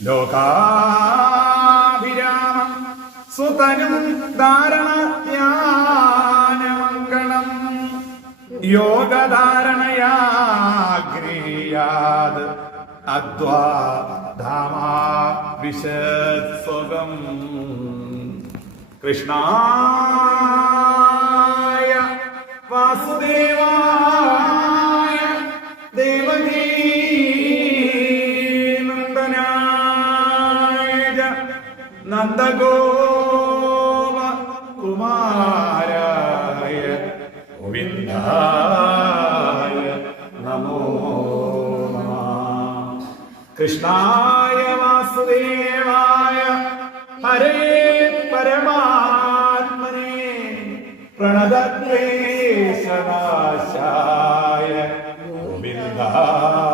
ലോകാഭിരാമം സുതനും ധാരണ യോഗധാരണയാഗ്രീയാത് അദ്വാ വിശസ്വകം കൃഷ്ണായ വാസുദേവായ ദേവകീ നന്ദഗോപ കുമാരായ ഗോവിന്ദായ നമഃ കൃഷ്ണായ വാസുദേവായ ഹരേ പരമാത്മനെ. പ്രണതദ്വേഷനാശായ ഗോവിന്ദായ